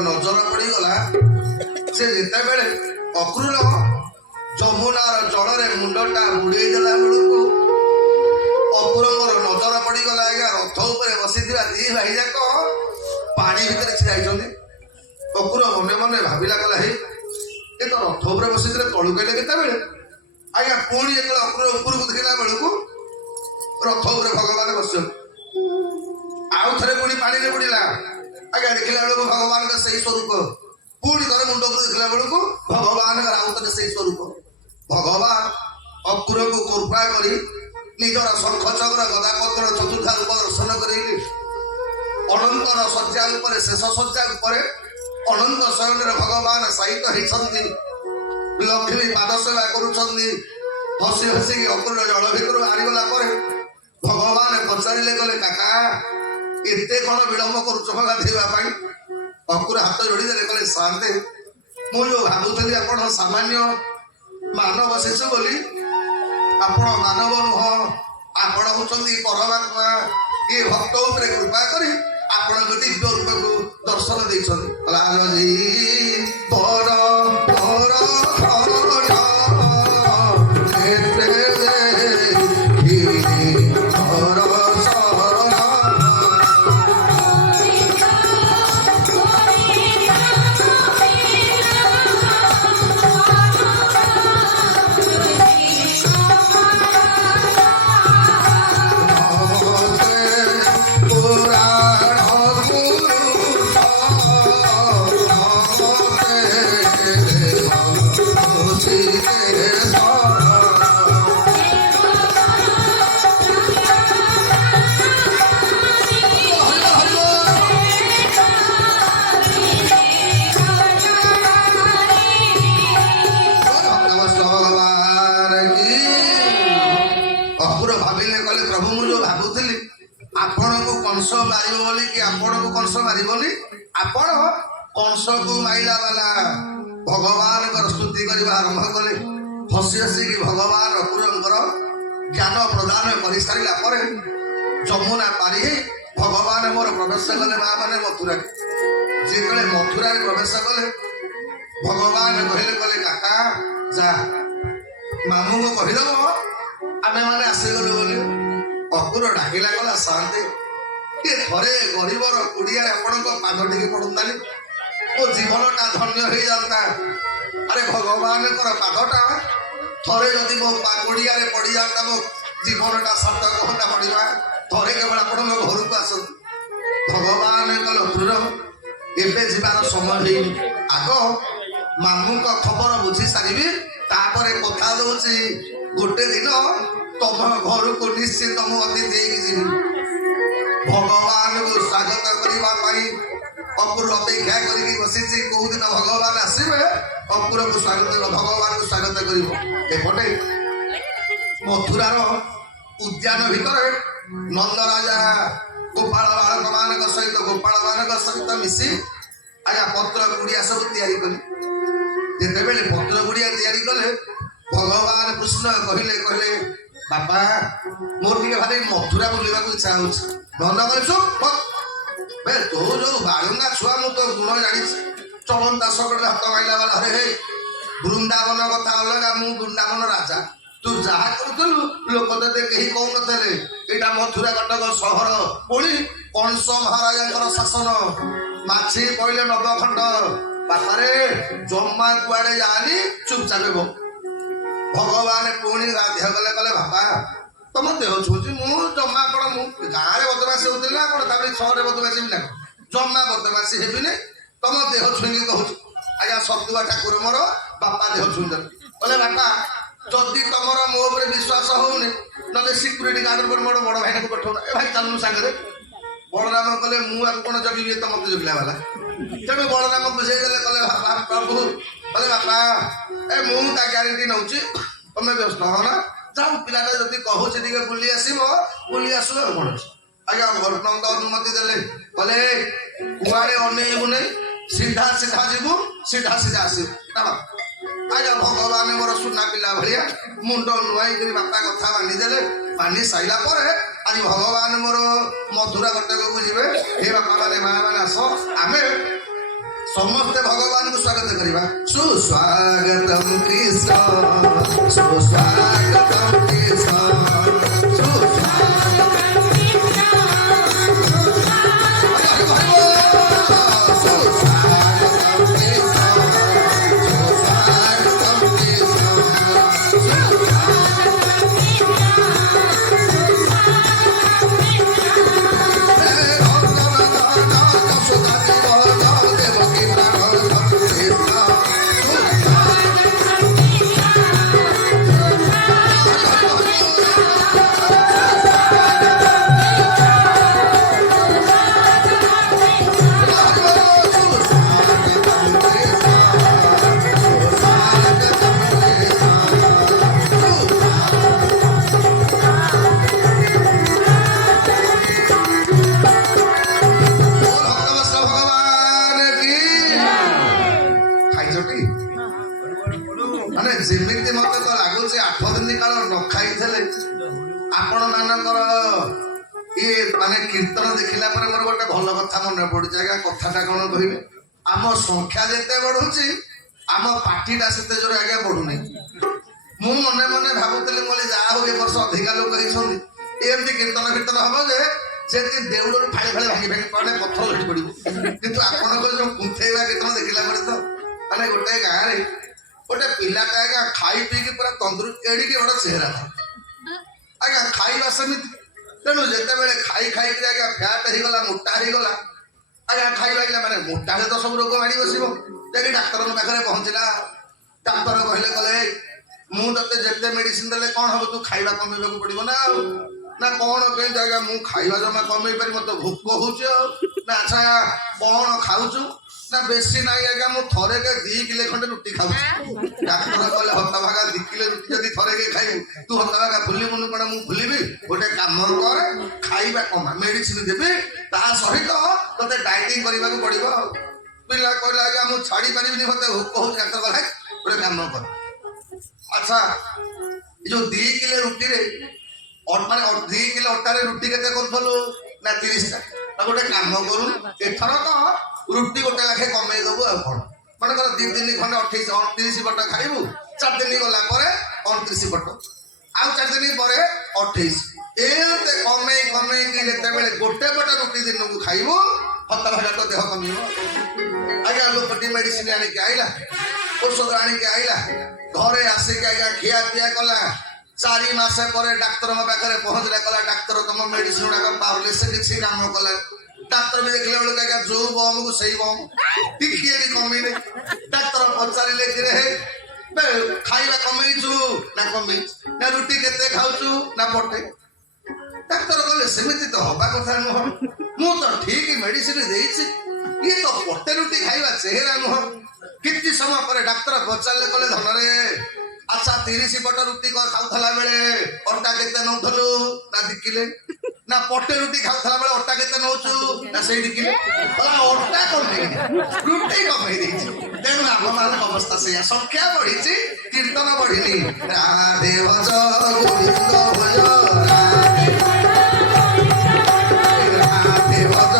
ନଜର ପଡିଗଲା ସେ ଯେତେବେଳେ ଅକ୍ରୁର ଯମୁନାର ଜଳରେ ମୁଣ୍ଡଟା ବୁଡେଇ ଦେଲା ବେଳକୁ ଅକ୍ରୁରଙ୍କର ନଜର ପଡିଗଲା ଆଜ୍ଞା ରଥ ଉପରେ ବସିଥିବା ଦି ଭାଇ ଯାକ ପାଣି ଭିତରେ ଛିଡା ହେଇଛନ୍ତି। ଅକ୍ରୁର ମନେ ମନେ ଭାବିଲା କଲା ହେ ଏ ତ ରଥ ଉପରେ ବସିଥିଲେ ତଳୁ କହିଲେ କେତେବେଳେ। ଆଜ୍ଞା ପୁଣି ଯେତେବେଳେ ଅକ୍ରୁର ଉପରକୁ ଦେଖିଲା ବେଳକୁ ରଥ ଉପରେ ଭଗବାନ ବସିଛନ୍ତି। ଆଉ ଥରେ ପୁଣି ପାଣିରେ ବୁଡିଲା, ଆଜ୍ଞା ଦେଖିଲା ବେଳକୁ ଭଗବାନଙ୍କ ସେଇ ସ୍ୱରୂପ। ପୁଣି ଥରେ ମୁଣ୍ଡ ଉପରେ ଦେଖିଲା ବେଳକୁ ଭଗବାନଙ୍କର ଆଉ ଥରେ ସେଇ ସ୍ୱରୂପ। ଭଗବାନ ଅକୁରକୁ କୃପା କରି ନିଜର ଶଙ୍ଖ ଚକ୍ର ଗଦାପତ୍ର ଚତୁର୍ଥା ରୂପ ଦର୍ଶନ କରେଇଲେ। ଅନନ୍ତର ଶଯ୍ୟା ଉପରେ ଶେଷ ଶଯ୍ୟା ଉପରେ ଅନନ୍ତ ଶୟନରେ ଭଗବାନ ସାହିତ୍ୟ ହେଇଛନ୍ତି। ଲକ୍ଷ୍ମୀ ପାଦ ସେବା କରୁଛନ୍ତି। ହସି ହସିକି ଅକୁର ଜଳ ଭିତରୁ ବାହାରିଗଲା ପରେ ଭଗବାନ ପଚାରିଲେ କଲେ କାକା ଏତେ କଣ ବିଳମ୍ବ କରୁଛ ଗାଧେଇବା ପାଇଁ। ଅକୁର ହାତ ଯୋଡିଦେଲେ କହିଲେ ଶାନ୍ତେ, ମୁଁ ଯୋଉ ଭାବୁଥିଲି ଆପଣ ସାମାନ୍ୟ ମାନବ ଶିଶୁ ବୋଲି, ଆପଣ ମାନବ ନୁହଁ, ଆପଣ ହଉଛନ୍ତି ପରମାତ୍ମା। ଏ ଭକ୍ତ ଉପରେ କୃପା କରି ଆପଣଙ୍କ ଦିବ୍ୟ ରୂପକୁ ଦର୍ଶନ ଦେଇଛନ୍ତି। ଆପଣଙ୍କୁ କଂସ ମାରିବ ବୋଲି କି ଆପଣଙ୍କୁ କଂସ ମାରିବନି, ଆପଣ କଂସକୁ ମାଇଲା ବାଲା ଭଗବାନଙ୍କର ସ୍ତୁତି କରିବା ଆରମ୍ଭ କଲେ। ହସି ହସିକି ଭଗବାନ ଅକୁରଙ୍କର ଜ୍ଞାନ ପ୍ରଦାନ କରିସାରିଲା ପରେ ଯମୁନା ପାରି ହେଇ ଭଗବାନ ମୋର ପ୍ରବେଶ କଲେ ମା ମାନେ ମଥୁରା। ଯେତେବେଳେ ମଥୁରାରେ ପ୍ରବେଶ କଲେ ଭଗବାନ କହିଲେ କଲେ କାକା ଯା ମାମୁଁଙ୍କୁ କହିଦବ ଆମେ ମାନେ ଆସିଗଲୁ ବୋଲି। ଅକୁର ଡାକିଲା ଗଲା ଶାନ୍ତି ଟିକେ ଥରେ ଗରିବର କୁଡ଼ିଆରେ ଆପଣଙ୍କ ପାଦ ଟିକେ ପଡନ୍ତାନି ମୋ ଜୀବନଟା ଧନ୍ୟ ହେଇଯାନ୍ତା। ଆରେ ଭଗବାନଙ୍କର ପାଦଟା ଥରେ ଯଦି ମୋ କୁଡ଼ିଆରେ ପଡ଼ିଯାନ୍ତା ମୋ ଜୀବନଟା ସାର୍ଥକ ହୁଅନ୍ତା ପଡ଼ିବା। ଥରେ କେବଳ ଆପଣଙ୍କ ଘରକୁ ଆସନ୍ତୁ। ଭଗବାନଙ୍କ ଲକ୍ଷ୍ମୀର ଏବେ ଯିବାର ସମୟ ହେଇନି। ଆଗ ମାମୁଙ୍କ ଖବର ବୁଝି ସାରିବି, ତାପରେ କଥା ଦଉଛି ଗୋଟେ ଦିନ ତମ ଘରକୁ ନିଶ୍ଚିତ ମୁଁ ଅତିଥି ଦେଇକି ଯିବି। ଭଗବାନଙ୍କୁ ସ୍ୱାଗତ କରିବା ପାଇଁ ଅପୁର ଅପେକ୍ଷା କରିକି ବସିଛି। କୋଉ ଦିନ ଭଗବାନ ଆସିବେ ଅପୁରକୁ ସ୍ୱାଗତ, ଭଗବାନଙ୍କୁ ସ୍ୱାଗତ କରିବ। ଏପଟେ ମଥୁରାର ଉଦ୍ୟାନ ଭିତରେ ନନ୍ଦ ରାଜା ଗୋପାଳ ବାଳକ ମାନଙ୍କ ସହିତ ମିଶି ଆଜ୍ଞା ପତ୍ର ଗୁଡିଆ ସବୁ ତିଆରି କଲେ। ଯେତେବେଳେ ପତ୍ର ଗୁଡିଆ ତିଆରି କଲେ ଭଗବାନ କୃଷ୍ଣ କହିଲେ ବାପା ମୋର ଟିକେ ଭାରି ମଥୁରା ବୁଲିବାକୁ ଇଚ୍ଛା ହଉଛି। ନନ୍ଦ କହିଲେ ତୋ ଯୋଉ ବାଳୁଙ୍ଗା ଛୁଆ ମୁଁ ତ ଗୁଣ ଜାଣିଛି। ଚଳନ୍ତା ଶଗଡ଼ରେ ହାତ ମାଇଲା ବାଲା ହେ ବୃନ୍ଦାବନ କଥା ଅଲଗା, ମୁଁ ବୃନ୍ଦାବନ ରାଜା। ତୁ ଯାହା କରୁଥିଲୁ ଲୋକ ତତେ କେହି କହୁନଥିଲେ ଏଇଟା ମଥୁରା କଟକ ସହର, ପୁଣି କଂସ ମହାରାଜାଙ୍କର ଶାସନ। ମାଛି କହିଲେ ନବଖଣ୍ଡ। ବାପାରେ ଜମା କୁଆଡେ ଯାଆନି, ଚୁପଚାପ ହେବ। ଭଗବାନ ପୁଣି ବାଧ୍ୟ କଲେ ବାପା ତମ ଦେହ ଛୁଉଛି। ମୁଁ ଜମା କଣ ମୁଁ ଗାଁରେ ବଦମାସି ହଉଥିଲି ନା କଣ, ତାପରେ ସହରରେ ବଦମାସି ହେବି ନା କଣ? ଜମା ବଦମାସି ହେବିନି, ତମ ଦେହ ଛୁଇଁକି କହୁଛୁ। ଆଜ୍ଞା ସତୁଆ ଠାକୁର ମୋର ବାପା ଦେହ ଛୁଇଁଦେଲେ। କହିଲେ ବାପା ଯଦି ତମର ମୋ ଉପରେ ବିଶ୍ୱାସ ହଉନି ନହେଲେ ସିକ୍ୟୁରିଟି ଗାର୍ଡ ଉପରେ ମୋର ବଡ ଭାଇକୁ ପଠଉନ। ଏ ଭାଇ ଚାଲୁନୁ ସାଙ୍ଗରେ। ବଳରାମ କହିଲେ ମୁଁ ଆକୁ କଣ ଜଗିବି, ତ ମତେ ଜଗିଲା ବାଲା। ତେଣୁ ବଳରାମ ବୁଝେଇଦେଲେ, କହିଲେ ବାପା ପ୍ରଭୁ, କହିଲେ ବାପା ମୁଁ ତା ଗ୍ୟାରେଣ୍ଟି ନଉଛି, ତମେ ବ୍ୟସ୍ତ ହଅ ନା। ଯାଉ ପିଲାଟା ଯଦି କହୁଛି ଟିକେ ବୁଲି ଆସିବ, ବୁଲି ଆସିବ ଆଉ କଣ ଅଛି। ଆଜ୍ଞା ନନ୍ଦ ଅନୁମତି ଦେଲେ, କହିଲେ କୁଆଡେ ଅନେଇବୁ ନେଇ, ସିଧା ସିଧା ଯିବୁ, ସିଧା ସିଧା ଆସିବୁ। ଆଜ୍ଞା ଭଗବାନ ମୋର ସୁନା ପିଲା ଭଳିଆ ମୁଣ୍ଡ ନୁଆଇକିରି ବାପା କଥା ମାନିଦେଲେ। ମାନି ସାଇଲା ପରେ ଆଜି ଭଗବାନ ମୋର ମଥୁରା କଟକକୁ ଯିବେ। ହେ ବାପା ମାନେ ମା ମାନେ ଆସ, ଆମେ ସମସ୍ତେ ଭଗବାନଙ୍କୁ ସ୍ୱାଗତ କରିବା। ସୁସ୍ୱାଗତମ୍ କୃଷ୍ଣ, ସୁସ୍ୱାଗତମ୍ କୃଷ୍ଣ, ମାନେ ଯେମିତି ମତେ ତ ଲାଗୁଛି 8 ଦିନ କାଳ ନ ଖାଇଥିଲେ ଆପଣ ମାନଙ୍କର ଇଏ ମାନେ କୀର୍ତ୍ତନ ଦେଖିଲା ପରେ ମୋର ଗୋଟେ ଭଲ କଥା ମନେ ପଡୁଛି। ଆଜ୍ଞା କଥାଟା କଣ କହିବେ, ଆମ ସଂଖ୍ୟା ଯେତେ ବଢୁଛି ଆମ ପାର୍ଟିଟା ସେତେ ଜୋରେ ଆଜ୍ଞା ବଢୁନି। ମୁଁ ମନେ ମନେ ଭାବୁଥିଲି କହିଲି ଯାହା ହଉ ଏ ବର୍ଷ ଅଧିକା ଲୋକ ହେଇଛନ୍ତି, ଏମିତି କୀର୍ତ୍ତନ ହବ ଯେ ଯେମିତି ଦେଉଳରୁ ଫାଳି ଭାଙ୍ଗି ପଡେ ପଥର ଝଡ଼ି ପଡିବ। କିନ୍ତୁ ଆପଣଙ୍କର ଯୋଉ କୁନ୍ଥେଇବା କୀର୍ତ୍ତନ ଦେଖିଲା ପରେ ତ ମାନେ ଗୋଟେ ଗାଁରେ ଗୋଟେ ପିଲାଟା ଆଜ୍ଞା ଖାଇ ପିଇକି ପୁରା ତନ୍ଦୁରୁ ଏଡ଼ିକି ବଡ ଚେହେରା ଥାଏ। ଆଜ୍ଞା ଖାଇବା ସେମିତି, ତେଣୁ ଯେତେବେଳେ ଖାଇକିରି ଆଜ୍ଞା ଫ୍ୟାଟ ହେଇଗଲା, ମୋଟା ହେଇଗଲା। ଆଜ୍ଞା ଖାଇବା ମାନେ ମୋଟା ହେଲେ ତ ସବୁ ରୋଗ ମାଡ଼ି ବସିବ। ଯାଇକି ଡାକ୍ତରଙ୍କ ପାଖରେ ପହଞ୍ଚିଲା। ଡାକ୍ତର କହିଲେ ମୁଁ ତତେ ଯେତେ ମେଡିସିନ ଦେଲେ କଣ ହବ, ତୁ ଖାଇବା କମେଇବାକୁ ପଡିବ ନା। ଆଉ ନା କଣ କେମିତି ଆଜ୍ଞା ମୁଁ ଖାଇବା ଜମା କମେଇ ପାରି, ମତେ ଭୋକ ହଉଛି। ଆଉ ନା ଆଚ୍ଛା କଣ ଖାଉଛୁ, ନା ବେଶୀ ନାହିଁ ଆଜ୍ଞା ମୁଁ ଥରେକେ 2 କିଲୋ ଖଣ୍ଡେ ରୁଟି ଖାଉଛି। ଡାକ୍ତର କହିଲେ ହତଭାଗା 2 କିଲୋ ରୁଟି ଯଦି ଥରେକେ ଖାଇବୁ ତୁ ହତଭାଗା ଭୁଲିବୁନି କଣ? ମୁଁ ଭୁଲିବି? ଗୋଟେ କାମ କର, ଖାଇବା କମା, ମେଡିସିନ ଦେବି, ତା ସହିତ ତତେ ଡାଇଟିଂ କରିବାକୁ ପଡିବ। ଆଉ ପିଲା କହିଲେ ଆଜ୍ଞା ମୁଁ ଛାଡି ପାରିବିନି, ମତେ ଭୋକ ହଉଛି। ଡାକ୍ତର କହିଲେ ଗୋଟେ କାମ କର, ଆଚ୍ଛା ଏ ଯୋଉ 2 କିଲୋ ରୁଟିରେ ମାନେ 2 କିଲୋ ଅଟାରେ ରୁଟି କେତେ କରୁଥିଲୁ, ନା 30ଟା। ଗୋଟେ କାମ କରୁ, ଏଥରକ ରୁଟି ଗୋଟେ ଲାଖେ କମେଇ ଦବୁ। ଆଉ କଣ ମନେକର 2 ଦିନ ଖଣ୍ଡେ 29 ପଟ ଖାଇବୁ, 4 ଦିନ ଗଲା ପରେ 29 ପଟ, ଆଉ 4 ଦିନ ପରେ 28। ଏତେ କମେଇ କମେଇକି ଯେତେବେଳେ ଗୋଟେ ପଟ ରୁଟି ଦିନକୁ ଖାଇବୁ ହତ ଭାଗା ତ ଦେହ କମିବ। ଆଜ୍ଞା ଲୋକଟି ମେଡିସିନ ଆଣିକି ଆଇଲା, ଔଷଧ ଆଣିକି ଆଇଲା, ଘରେ ଆସିକି ଆଜ୍ଞା ଖିଆ ପିଆ କଲା। 4 ମାସ ପରେ ଡାକ୍ତରଙ୍କ ପାଖରେ ପହଞ୍ଚିଲା, କଲା ଡାକ୍ତର ତମ ମେଡିସିନ ଗୁଡାକ ପାଉନି, ସେ କିଛି କାମ କଲା। ଡାକ୍ତର ବି ଦେଖିଲା ବେଳକୁ ଆଜ୍ଞା ଯୋଉ ବମକୁ ସେଇ ବମ, ଟିକିଏ ବି କମିନି। ଡାକ୍ତର ପଚାରିଲେ କି ରେ ଖାଇବା କମେଇଛୁ ନା କମେଇଛୁ, ନା ରୁଟି କେତେ ଖାଉଛୁ ନା ପଟେ। ଡାକ୍ତର କହିଲେ ସେମିତି ତ ହବା କଥା ନୁହଁ, ମୁଁ ତ ଠିକ ମେଡିସିନ ଦେଇଛି, ଇଏ ତ ପଟେ ରୁଟି ଖାଇବା ଚେହେରା ନୁହଁ। କିଛି ସମୟ ପରେ ଡାକ୍ତର ପଚାରିଲେ, କହିଲେ ଧନରେ ଆଚ୍ଛା 30 ପଟ ରୁଟି ଖାଉଥିଲା ବେଳେ ଅଟା କେତେ ନଉଥିଲୁ ନା 2 କିଲେ, ନା ପଟେ ରୁଟି ଖାଉଥିଲା ବେଳେ ଅଟା କେତେ ନଉଛୁ ନା ସେଇ 2 କିଲେ। ଅଟା କମେଇ ରୁଟି କମେଇ ଦେଇଛି, ତେଣୁ ଆମମାନଙ୍କ ଅବସ୍ଥା ସେଇଆ। ସଂଖ୍ୟା ବଢିଛି କୀର୍ତ୍ତନ ବଢିନି। ରାଧେ ଭଜ ଗୋବିନ୍ଦ ଭଜ, ରାଧେ ଭଜ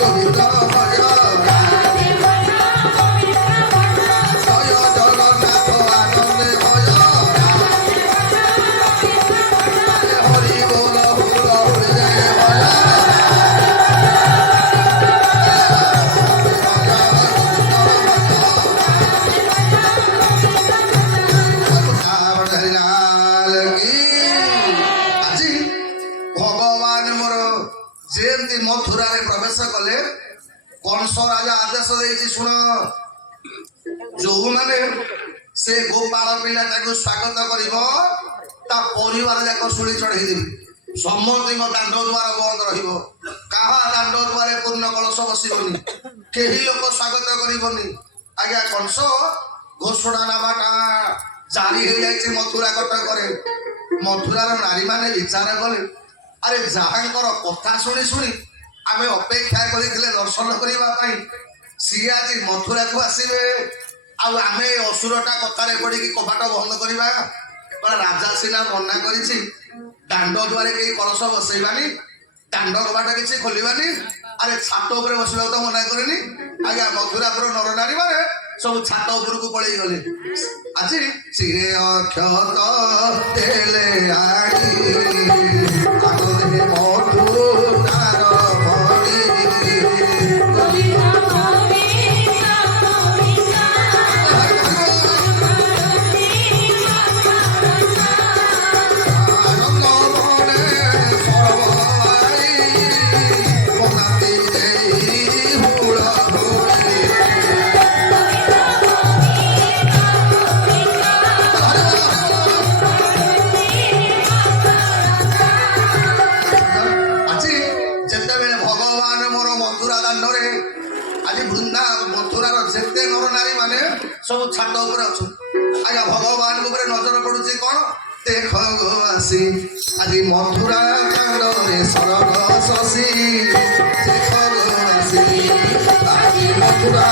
ଗୋବିନ୍ଦ ଭଜ, ଜୟ ଜଗନ୍ନାଥ ଆନନ୍ଦେ ଭଜ, ହରି ବୋଲ ବୋଲ ହରି ଜୟ ଭଜ। ଆଜି ଭଗବାନ ମୋର ଯେମିତି ମଥୁରାରେ ପ୍ରବେଶ କଲେ, କଂସ ରାଜା ଆଦେଶ ଦେଇଛି, ଶୁଣ ଯୋଉମାନେ ସେ ଗୋପାଳ ପିଲାଟାକୁ ସ୍ୱାଗତ କରିବ ତା ପରିବାର ଯାକ ଶୁଳି ଚଢେଇଦେବି। ସମସ୍ତଙ୍କ ଦାଣ୍ଡ ଦ୍ୱାର ବନ୍ଦ ରହିବ, କାହା ଦାଣ୍ଡ ଦ୍ୱାରେ ପୂର୍ଣ୍ଣ କଳସ ବସିବନି, କେହି ଲୋକ ସ୍ୱାଗତ କରିବନି। ଆଜ୍ଞା କଂସ ଘୋଷଣା ନାମାଟା ଜାରି ହେଇଯାଇଛି ମଥୁରା କଟକରେ। ମଥୁରାର ନାରୀମାନେ ବିଚାର କଲେ, ଆରେ ଯାହାଙ୍କର କଥା ଶୁଣି ଶୁଣି ଆମେ ଅପେକ୍ଷା କରିଥିଲେ ଦର୍ଶନ କରିବା ପାଇଁ, ସିଏ ଆଜି ମଥୁରାକୁ ଆସିବେ, ଆଉ ଆମେ ଏ ଅସୁରଟା କଥାରେ ପଡିକି କବାଟ ବନ୍ଦ କରିବା। ରାଜା ସିନା ମନା କରିଛି, ଦାଣ୍ଡ ଦୁଆରେ କେହି କଳସ ବସେଇବାନି, ଦାଣ୍ଡ କବାଟ କିଛି ଖୋଲିବାନି, ଆରେ ଛାତ ଉପରେ ବସିବାକୁ ତ ମନା କରିନି। ଆଜ୍ଞା ମଥୁରାପୁର ନର ନାରୀ ମାନେ ସବୁ ଛାତ ଉପରକୁ ପଳେଇ ଗଲେ। ଆଜି ଚିରେ ଅକ୍ଷତ ଦେଲେ ଆଣି ଆଗରେ ମଥୁରାର ମଣି। ଗୋବିନ୍ଦ ଗୋବିନ୍ଦ ଗୋବିନ୍ଦ ଆନନ୍ଦ ମନେ ସର୍ବବାଇ ବନାତି ଦେଇ ହୁଳ ହୁଳି। ଆଜି ଯେତେବେଳେ ଭଗବାନ ମୋର ମଥୁରା ଦାଣ୍ଡରେ, ଆଜି ବୃନ୍ଦା ମଥୁରାର ଯେତେ ନର ନାରୀ ମାନେ ସବୁ ଛାତ ଉପରେ ଅଛନ୍ତି। ଆଜ୍ଞା ଭଗବାନଙ୍କ ଉପରେ ନଜର ପଡୁଛି କଣ, ଦେଖ ଗୋ ଆସି ଆଜି ମଥୁରା ଦାଣ୍ଡରେ ସରଗ ଶଶୀ, ଦେଖ ଗୋ ଆସି ଆଜି ମଥୁରା